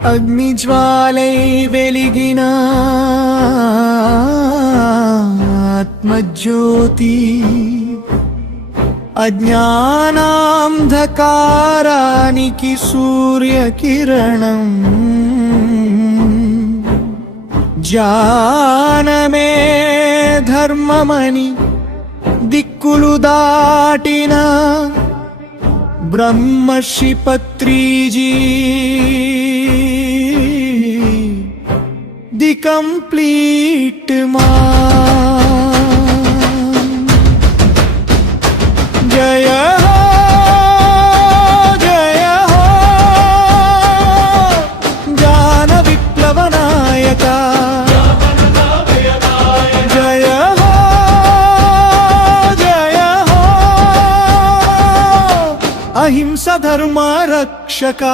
అగ్నిజ్వాలై వెలిగిన ఆత్మజ్యోతి అజ్ఞానాంధకారానికి సూర్యకిరణం జానమే ధర్మమని దిక్కులు దాటిన బ్రహ్మర్షి పత్రిజీ ది కంప్లీట్ జయ హో జయ హో జ్ఞాన విప్లవ నాయక జయ హో జయ హో అహింస ధర్మ రక్షక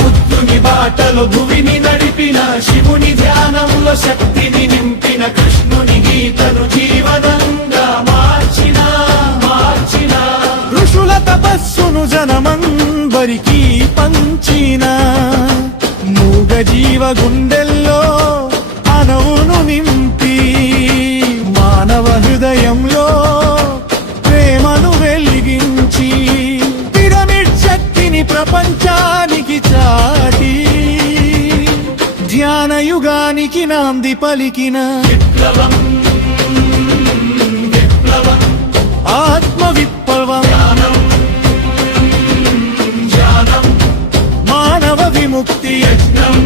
బుద్ధుని బాటలో భువిని నడిపిన శివుని ధ్యానంలో శక్తిని నింపిన కృష్ణుని గీతను జీవనంగా మార్చిన ఋషుల తపస్సును జనమందరికీ పంచిన మూగ జీవ గుండెల్లో అనవును నింపి మానవ హృదయంలో ప్రేమను వెలిగించి పిరమిడ్ శక్తిని ప్రపంచానికి చాటి ధ్యాన యుగానికి నాంది పలికిన విప్లవం ఆత్మ విప్లవం మానవ విముక్తి యజ్ఞం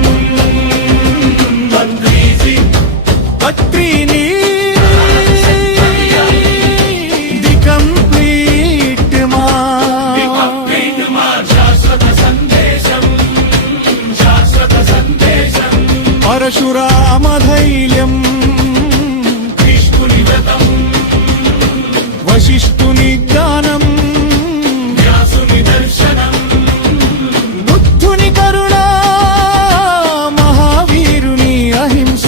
పత్రిని ది కంప్లీట్ పరశురామ ధైర్యం వశిష్ఠుని జ్ఞానం వ్యాసుని దర్శనం బుద్ధుని కరుణ మహావీరుని అహింస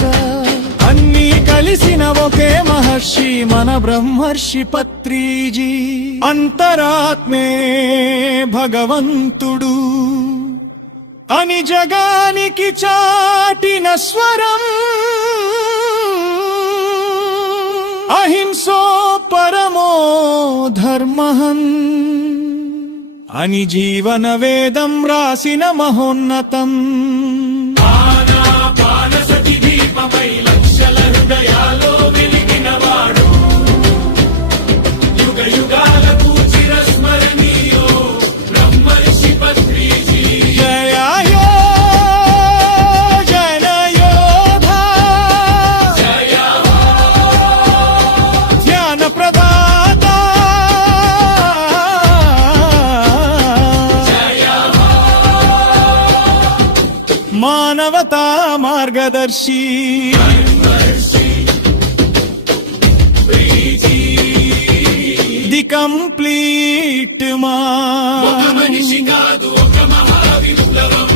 అన్నీ కలిసిన ఒకే మహర్షి మన బ్రహ్మర్షి పత్రిజీ అంతరాత్మే భగవంతుడు అని జగానికి చాటిన స్వరం అహింసో పరమో ధర్మః అని జీవన వేదం రాసిన మహోన్నతం దీపమై లక్షల హృదయాలో వెలిగినవాడు యుగ యుగాలకు చిరస్మరణీయో బ్రహ్మర్షి పత్రిజీ మానవతా మార్గదర్శి ది కంప్లీట్ మనిషి కాదు ఒక మహా విప్లవం